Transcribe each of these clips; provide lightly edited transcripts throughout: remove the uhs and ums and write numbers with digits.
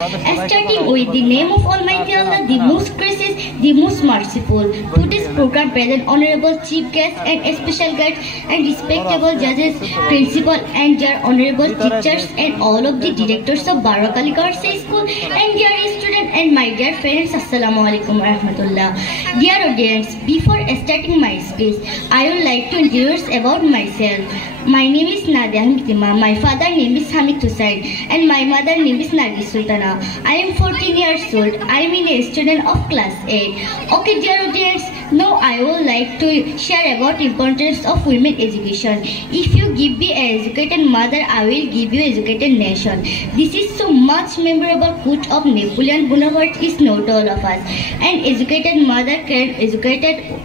Starting with the name of Almighty Allah, the most gracious, the most merciful. Today's program present honorable chief guests and special guests and respectable judges, principal and their honorable teachers and all of the directors of Barak Ali Girls High School and dear students and my dear parents. Assalamu alaikum warahmatullah. Dear audience, before starting my speech, I would like to introduce about myself. My name is Nadia Himtima. My father name is Hamid Hussain and my mother name is Nargis Sultana. I am 14 years old. I am a student of class 8. Okay, dear audience, now I would like to share about importance of women education. If you give me an educated mother, I will give you educated nation. This is so much memorable quote of Napoleon Bonaparte is known to all of us. An educated mother can educated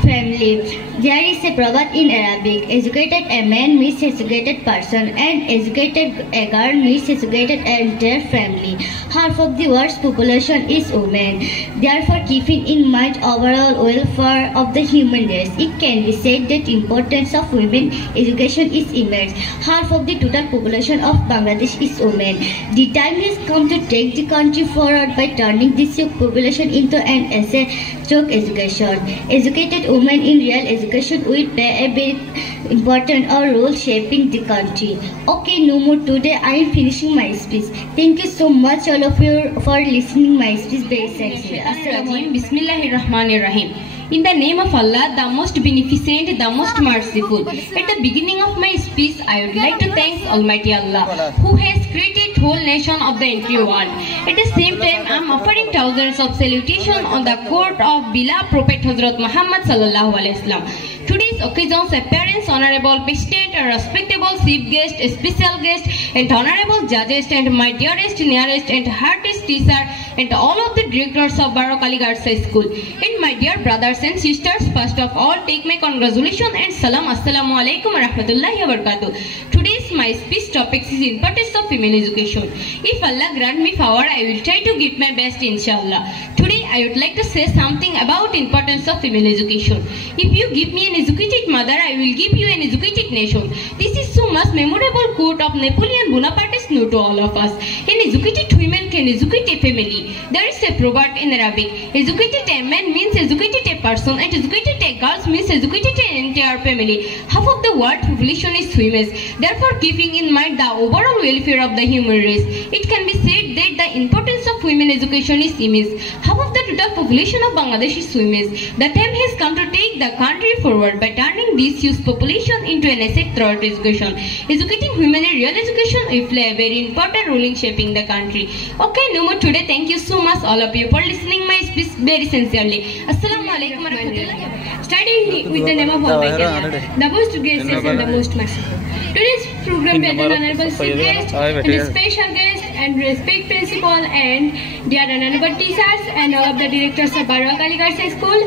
family. There is a proverb in Arabic: educated a man means educated person, and educated a girl means educated entire family. Half of the world's population is women. Therefore, keeping in mind overall welfare of the human race, it can be said that importance of women education is immense. Half of the total population of Bangladesh is women. The time has come to take the country forward by turning this young population into an asset-stroke education. Educated women in real education will play a very important role shaping the country. Okay, no more today. I am finishing my speech. Thank you so much all of you for listening my speech very sincerely. Bismillahirrahmanirrahim. In the name of Allah, the most beneficent, the most merciful. At the beginning of my speech, I would like to thank Almighty Allah, who has created whole nation of the entire world. At the same time, I am offering thousands of salutations on the court of beloved Prophet Hazrat Muhammad sallallahu alaihi wasallam. Today's occasion's appearance, honorable president, respectable chief guest, special guest, and honorable judges, and my dearest, nearest, and heartiest teacher, and all of the directors of Barak Ali Girls High School, and my dear brothers and sisters, first of all, take my congratulations and salam. Assalamu alaikum wa rahmatullahi wa barakatuh. Today's my speech topic is importance of female education. If Allah grant me power, I will try to give my best, inshallah. Today, I would like to say something about importance of female education. If you give me an educated mother, I will give you an educated nation. This is so much memorable quote of Napoleon Bonaparte is known to all of us. An educated woman can educate a family. There is a proverb in Arabic: educated a man means educated a person, and educated a girl means educated an entire family. Half of the world population is women. Therefore, keeping in mind the overall welfare of the human race, it can be said that the importance of women education is immense. Half of the total population of Bangladesh is women. The time has come to take the country forward by turning this youth population into an asset throughout education. Educating women in real education will play a very important role in shaping the country. Okay, no more today. Thank you so much all of you for listening my speech very sincerely. Assalamu alaikum warahmatullahi. Starting with the name of Almighty Allah, the most gracious and the most merciful. Today's program presents honorable chief guest and special guest and respect principal and dear honorable teachers and all of the directors of Barak Ali Girls High School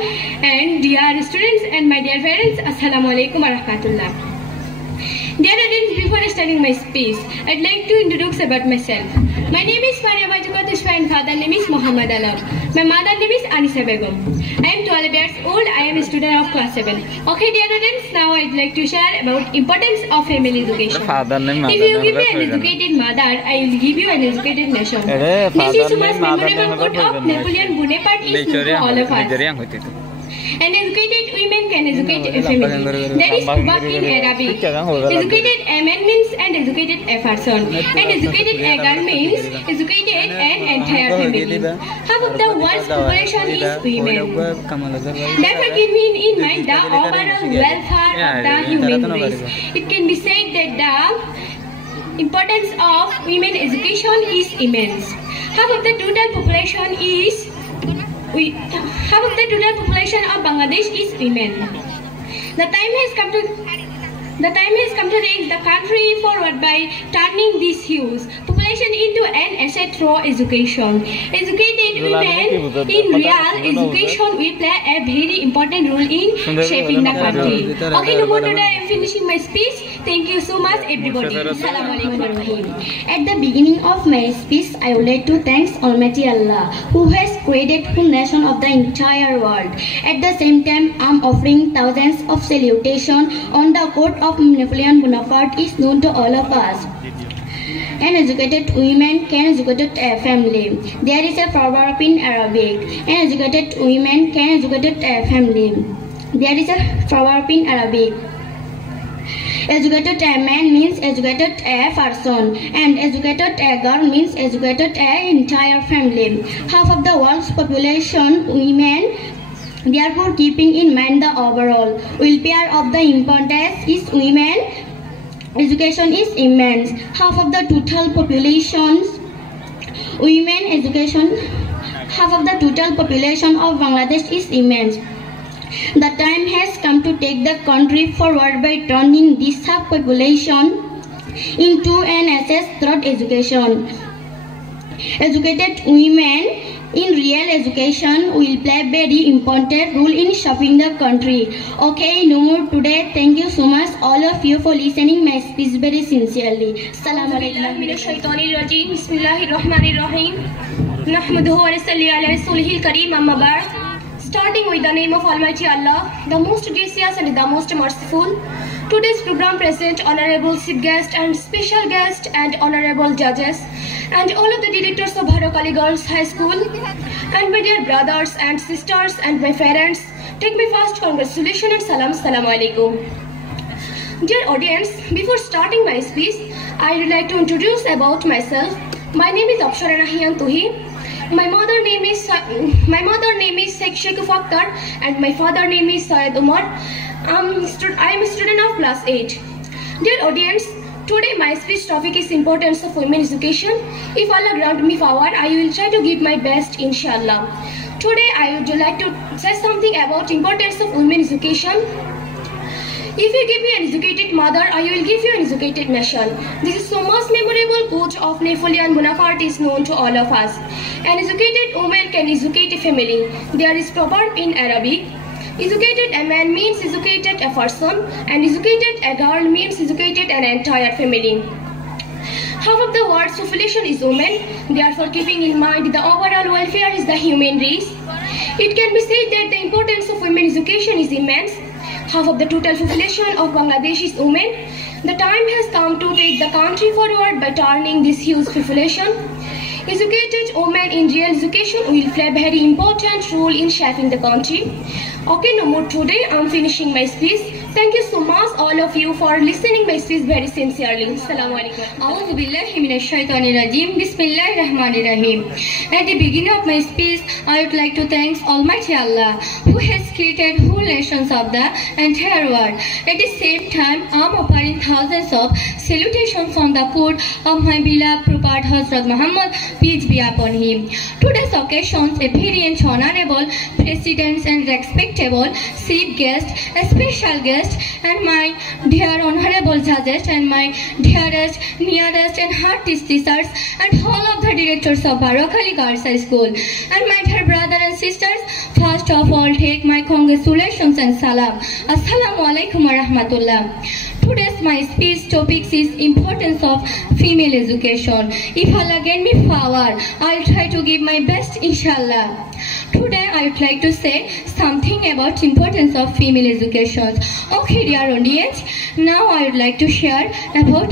and dear students and my dear parents. Assalamu alaikum wa rahmatullah. Dear audience, before starting my speech, I'd like to introduce about myself. My name is Maria Bajuka and father name is Muhammad Alam. My mother name is Anisa Begum. I am 12 years old. I am a student of class 7. Okay, dear audience, now I'd like to share about importance of female education. If you give me an educated mother, I will give you an educated nation. This is much memorable quote of Napoleon Bonaparte is known to all of us. An educated woman can educate a family. There is proverb in Arabic: educated a man means and educated a person, and educated a girl means educated an entire family. Half of the world's population is women. Therefore, keeping in mind the overall welfare of the human race, it can be said that the importance of women education is immense. Half of the total population of Bangladesh is women. The time has come to take the country forward by turning this huge population into an asset through education. Educated women in real education will play a very important role in shaping the country. Okay, no more today. I am finishing my speech. Thank you so much, everybody. At the beginning of my speech, I would like to thank Almighty Allah, who has created whole nation of the entire world. At the same time, I am offering thousands of salutations on the quote of Napoleon Bonaparte is known to all of us. An educated woman can educate a family. There is a proverb in Arabic. An educated woman can educate a family. There is a proverb in Arabic. Educated a man means educated a person, and educated a girl means educated an entire family. Half of the world's population women. Therefore, keeping in mind the overall welfare of the importance is women, education is immense. Half of the total populations women education. Half of the total population of Bangladesh is immense. The time has come to take the country forward by turning this half population into an asset through education. Educated women in real education will play a very important role in shaping the country. Okay, no more today. Thank you so much all of you for listening my speech very sincerely. Assalamu alaikum. Bismillahirrahmanirrahim. Nahmaduhu wa nusalli ala rasulihil kareem, amma ba'd. Starting with the name of Almighty Allah, the most gracious and the most merciful. Today's program present honorable chief guest and special guest and honorable judges and all of the directors of Bharakali Girls High School and my dear brothers and sisters and my parents. Take my first congratulations and salam. Assalamu alaikum. Dear audience, before starting my speech, I would like to introduce about myself. My name is Apshara Nahian Tuhi. My mother name is Sheikh Shekuf Akhtar and my father name is Syed Umar. I am a student of class 8. Dear audience, today my speech topic is importance of women education. If Allah grant me power, I will try to give my best, inshallah. Today I would like to say something about importance of women education. If you give me an educated mother, I will give you an educated nation. This is so much memorable quote of Napoleon Bonaparte is known to all of us. An educated woman can educate a family. There is proverb in Arabic. Educated a man means educated a person, and educated a girl means educated an entire family. Half of the world's population is women. Therefore, keeping in mind the overall welfare is the human race, it can be said that the importance of women education is immense. Half of the total population of Bangladesh is women. The time has come to take the country forward by turning this huge population. Educated women in real education will play a very important role in shaping the country. Okay, no more today. I'm finishing my speech. Thank you so much all of you for listening my speech very sincerely. Assalamu alaikum. A'udhu billahi minash shaitanir rajim. Bismillahir rahmanir rahim. At the beginning of my speech, I would like to thank Almighty Allah who has created whole nations of the entire world. At the same time, I'm offering thousands of salutations on the foot of my beloved Prophet Hazrat Muhammad, peace be upon him. Today's occasions, a very honorable presidents and respectable chief guest, a special guest, and my dear honorable judges and my dearest, nearest and heartiest teachers and all of the directors of Bharakali Girls High School and my dear brothers and sisters, first of all take my congratulations and salam. Assalamu alaikum wa rahmatullah. Today's my speech topic is importance of female education. If Allah give me power, I'll try to give my best, inshallah. Today I would like to say something about importance of female education. Okay, dear audience, now I would like to share about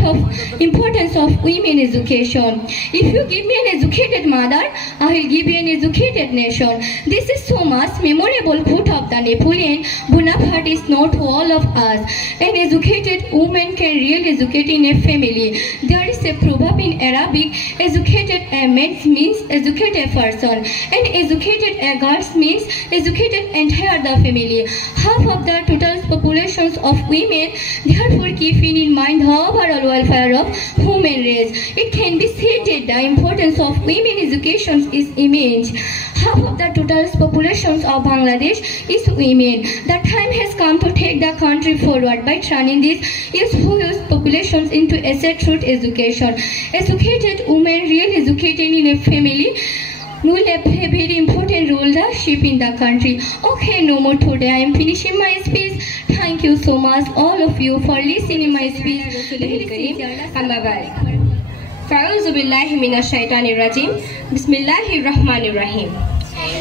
importance of women education. If you give me an educated mother, I will give you an educated nation. This is so much memorable quote of the Napoleon Bonaparte is known to all of us. An educated woman can really educate in a family. There is a proverb in Arabic, educated a man means educated a person, and educated a girl means educated entire the family. Half of the total populations of women, therefore keeping in mind the overall welfare of human race, it can be said that the importance of women education is immense. Half of the total populations of Bangladesh is women. The time has come to take the country forward by turning these useful populations into asset through education. Educated women, really educated in a family, will play a very important role in shaping the country. Okay, no more today. I am finishing my speech. Thank you so much all of you for listening my speech. A'udhu billahi minash shaitanir rajim. Bismillahir rahmanir rahim.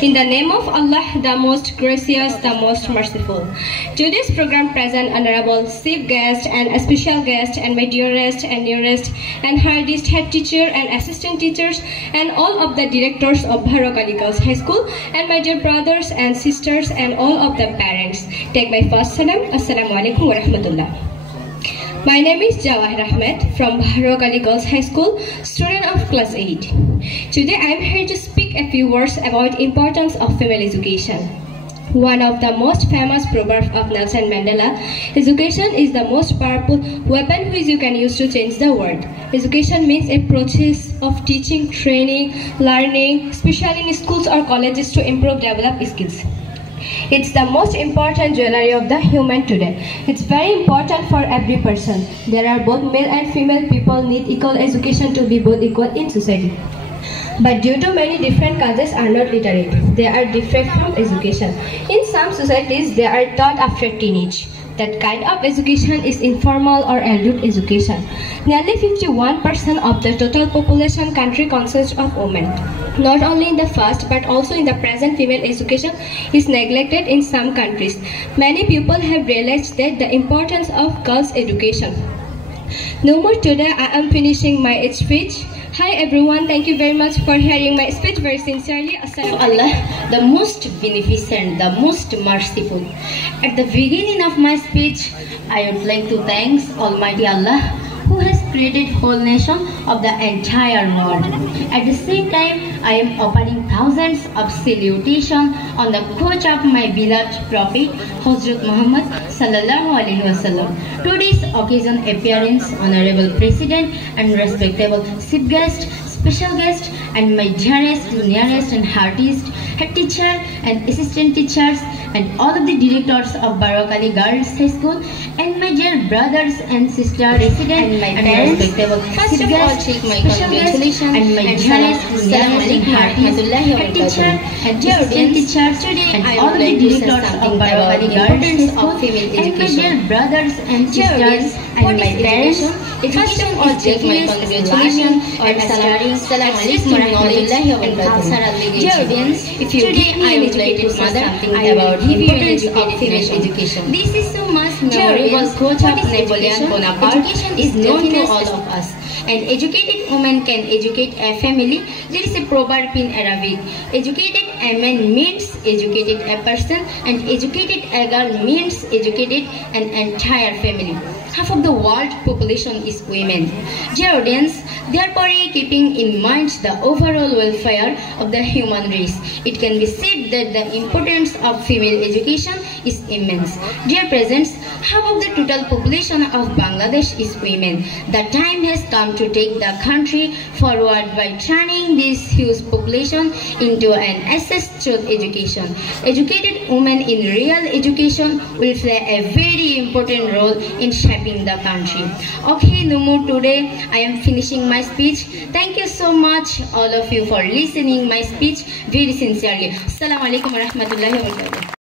In the name of Allah, the most gracious, the most merciful. Today's program present Honorable Chief Guest and a special guest and my dearest and nearest and hardest head teacher and assistant teachers and all of the directors of Bharok Ali Girls High School and my dear brothers and sisters and all of the parents. Take my first salam. Assalamu alaikum wa rahmatullah. My name is Jawahir Ahmed from Bharok Ali Girls High School, student of class 8. Today I am here to speak a few words about importance of female education. One of the most famous proverbs of Nelson Mandela, education is the most powerful weapon which you can use to change the world. Education means a process of teaching, training, learning, especially in schools or colleges to improve, develop skills. It's the most important jewelry of the human today. It's very important for every person. There are both male and female people need equal education to be both equal in society. But due to many different causes are not literate. They are different from education. In some societies, they are taught after teenage. That kind of education is informal or adult education. Nearly 51% of the total population country consists of women. Not only in the past but also in the present, female education is neglected in some countries. Many people have realized that the importance of girls' education. No more today, I am finishing my speech. Hi everyone, thank you very much for hearing my speech very sincerely. Allah, the most beneficent, the most merciful. At the beginning of my speech, I would like to thank Almighty Allah who has created whole nation of the entire world. At the same time, I am offering thousands of salutation on the coach of my beloved Prophet Hazrat Muhammad Sallallahu Alaihi Wasallam. Today's occasion appearance, Honorable President and respectable Chief Guest, special guest and my dearest, nearest and heartiest head teacher and assistant teachers and all of the directors of Bharok Ali Girls High School and my dear brothers and sisters, resident and my parents. First of all, take my congratulations and my dearest, nearest and heartiest head teacher and assistant teachers and all of the directors of Bharok Ali Girls High School and my dear brothers and sisters and my parents. First of all, take my congratulations and studying access to knowledge and cultural lineage. If you give me an educated mother, I will give you an educated female education. This is so much memorable quote of Napoleon Bonaparte is known to all of us. An educated woman can educate a family. There is a proverb in Arabic. Educated a man means educated a person and educated a girl means educated an entire family. Half of the world population is women. Dear audience, therefore keeping in mind the overall welfare of the human race, it can be said that the importance of female education is immense. Dear presents, half of the total population of Bangladesh is women. The time has come to take the country forward by turning this huge population into an access to education. Educated women in real education will play a very important role in shaping the country. Okay, no more today. I am finishing my speech. Thank you so much all of you for listening my speech very sincerely. Assalamu alaikum wa rahmatullahi wa barakatuh.